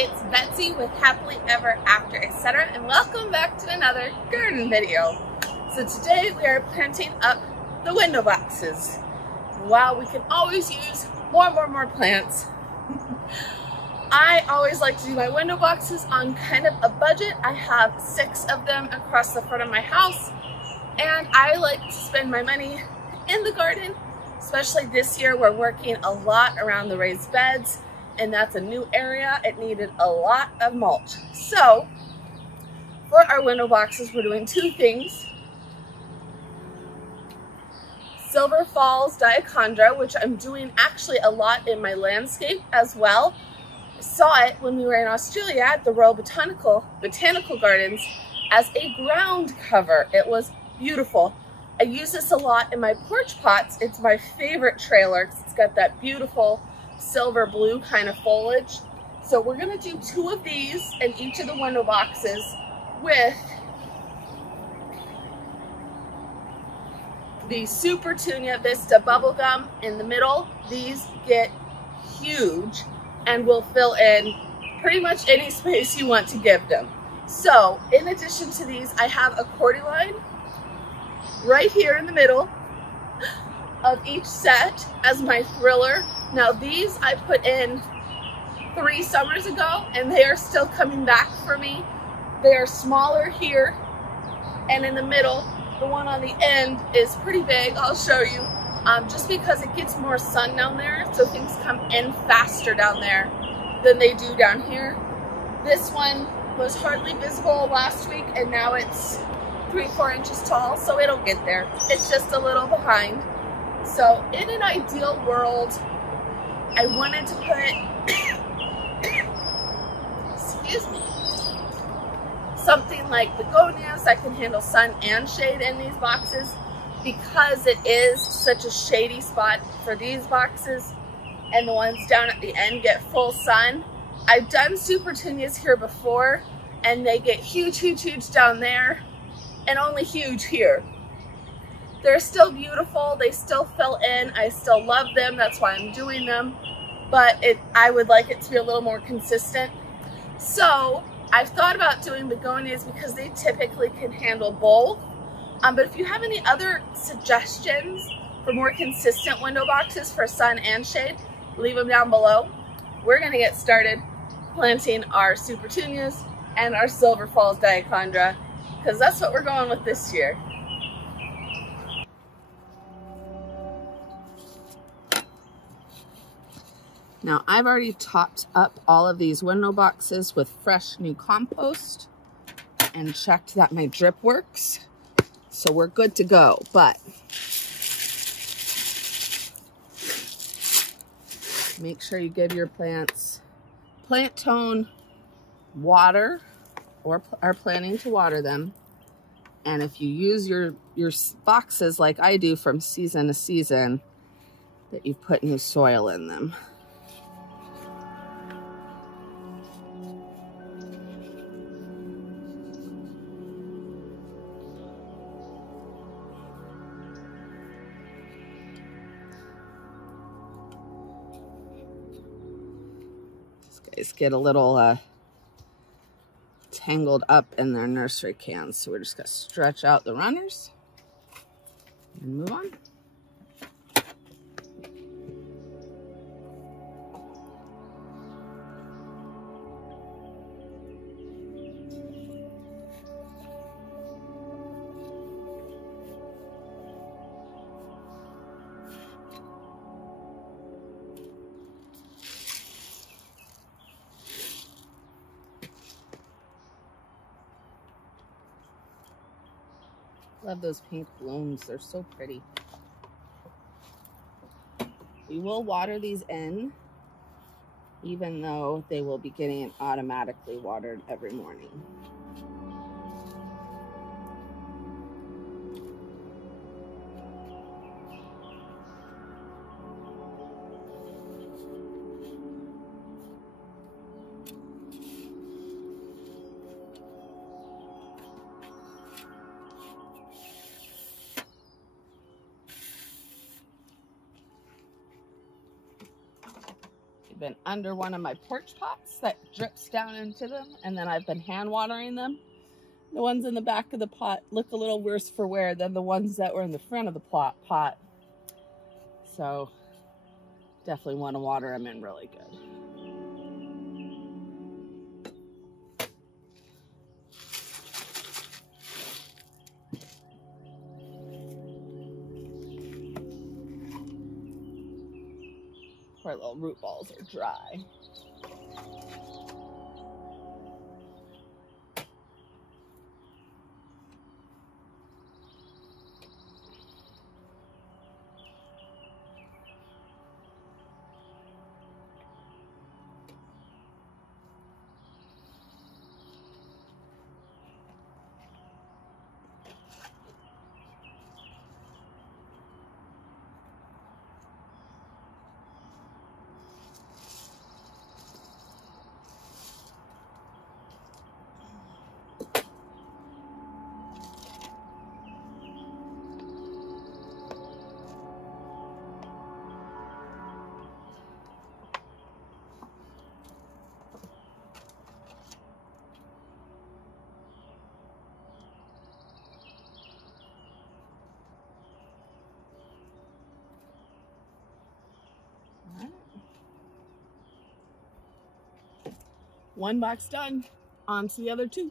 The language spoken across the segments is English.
it's Betsy with Happily Ever After, etc. and welcome back to another garden video. So today we are planting up the window boxes. While we can always use more plants, I always like to do my window boxes on kind of a budget. I have 6 of them across the front of my house, and I like to spend my money in the garden, especially this year. We're working a lot around the raised beds, and that's a new area. It needed a lot of mulch. So for our window boxes, we're doing 2 things. Silver Falls Dichondra, which I'm doing actually a lot in my landscape as well. I saw it when we were in Australia at the Royal Botanical Gardens as a ground cover. It was beautiful. I use this a lot in my porch pots. It's my favorite trailer because it's got that beautiful silver blue kind of foliage. So we're going to do 2 of these in each of the window boxes with the Supertunia Bubblegum in the middle. These get huge and will fill in pretty much any space you want to give them. So in addition to these, I have a cordyline right here in the middle of each set as my thriller. Now these I put in 3 summers ago and they are still coming back for me. They are smaller here, and in the middle, the one on the end is pretty big. I'll show you, just because it gets more sun down there, so things come in faster down there than they do down here. This one was hardly visible last week, and now it's 3-4 inches tall, so it'll get there. It's just a little behind. So in an ideal world, I wanted to put excuse me, something like begonias that can handle sun and shade in these boxes, because it is such a shady spot for these boxes, and the ones down at the end get full sun. I've done Supertunias here before, and they get huge down there and only huge here. They're still beautiful, they still fill in, I still love them, that's why I'm doing them, but I would like it to be a little more consistent. So I've thought about doing begonias because they typically can handle both. But if you have any other suggestions for more consistent window boxes for sun and shade, leave them down below. We're going to get started planting our Supertunias and our Silver Falls Dichondra, because that's what we're going with this year. Now I've already topped up all of these window boxes with fresh new compost and checked that my drip works. So we're good to go, but make sure you give your plants plant tone water, or are planning to water them. And if you use your boxes like I do from season to season, that you put new soil in them. Guys get a little tangled up in their nursery cans, so we're just gonna stretch out the runners and move on. Love those pink blooms, they're so pretty. We will water these in, even though they will be getting automatically watered every morning. been under one of my porch pots that drips down into them, and then I've been hand watering them. The ones in the back of the pot look a little worse for wear than the ones that were in the front of the pot. So definitely want to water them in really good. Poor little root balls are dry. One box done, on to the other two.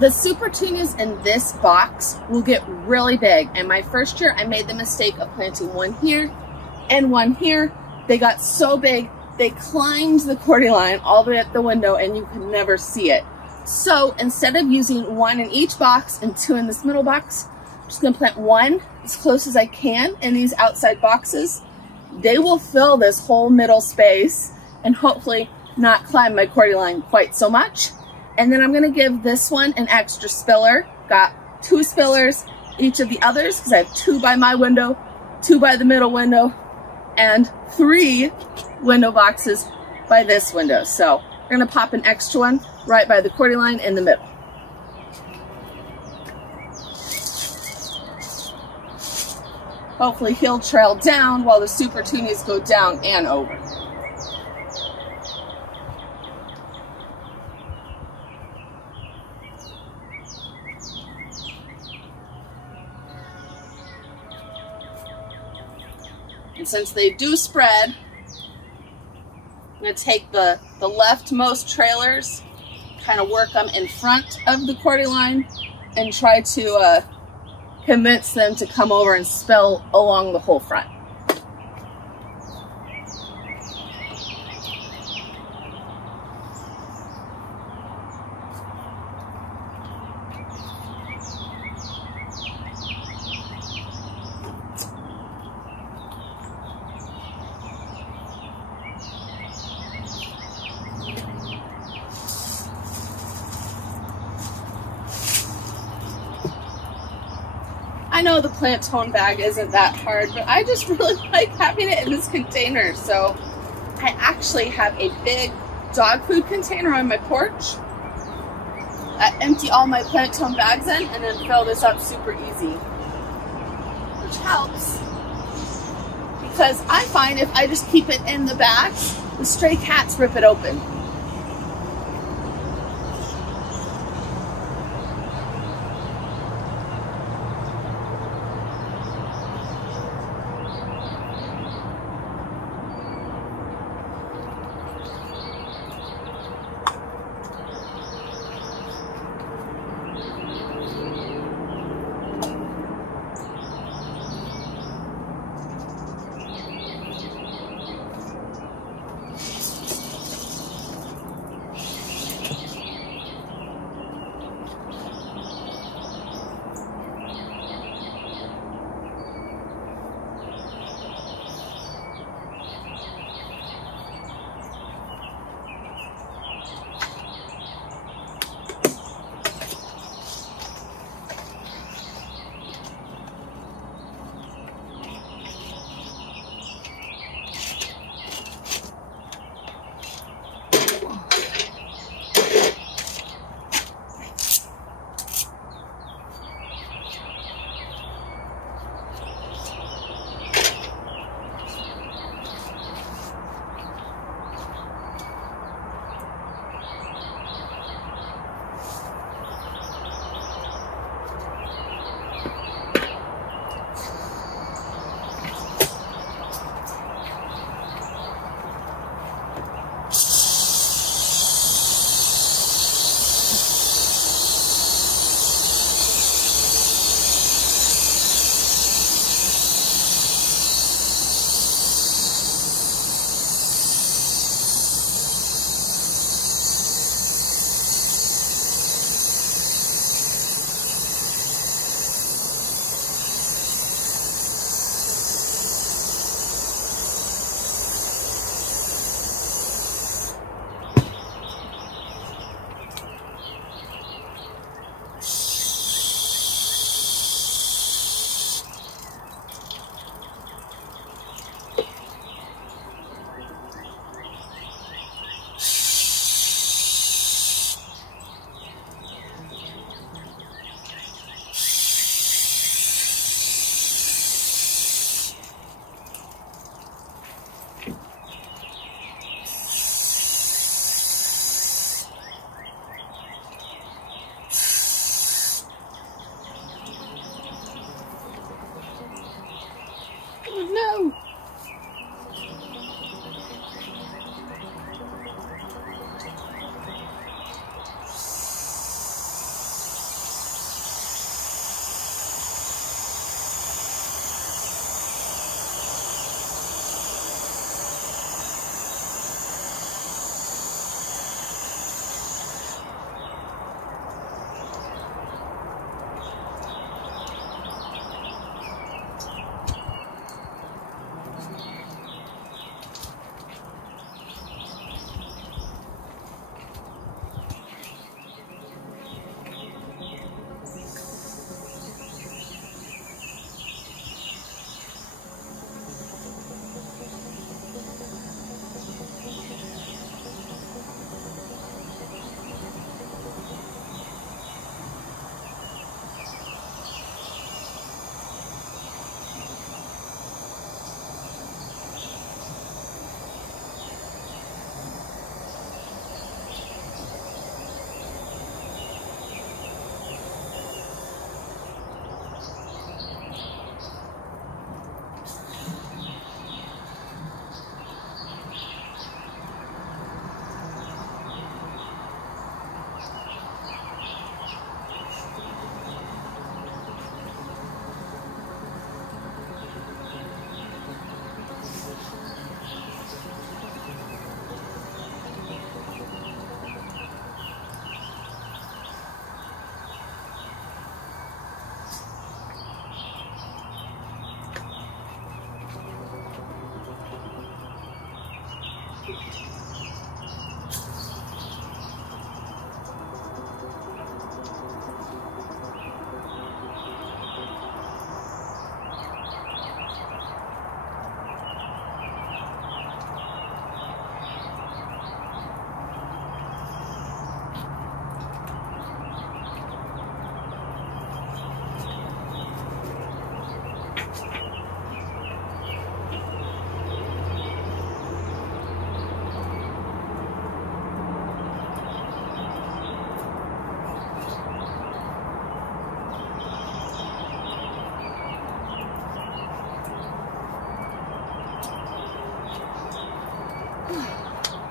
The Supertunias in this box will get really big, and my first year I made the mistake of planting one here and one here. They got so big, they climbed the cordy line all the way up the window and you could never see it. So instead of using one in each box and two in this middle box, I'm just gonna plant one as close as I can in these outside boxes. They will fill this whole middle space and hopefully not climb my cordy line quite so much. And then I'm gonna give this one an extra spiller. Got 2 spillers, each of the others, because I have 2 by my window, 2 by the middle window, and 3 window boxes by this window. So we're gonna pop an extra one right by the cordy line in the middle. Hopefully he'll trail down while the Supertunias go down and over. And since they do spread, I'm going to take the leftmost trailers, kind of work them in front of the cordy line, and try to convince them to come over and spill along the whole front. I know the plant tone bag isn't that hard, but I just really like having it in this container. So I actually have a big dog food container on my porch. I empty all my plant tone bags in and then fill this up super easy, which helps because I find if I just keep it in the bags, the stray cats rip it open.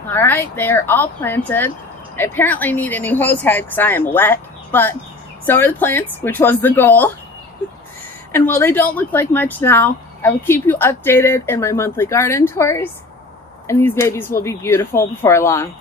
All right, they are all planted. I apparently need a new hose head because I am wet, but so are the plants, which was the goal. And while they don't look like much now, I will keep you updated in my monthly garden tours, and these babies will be beautiful before long.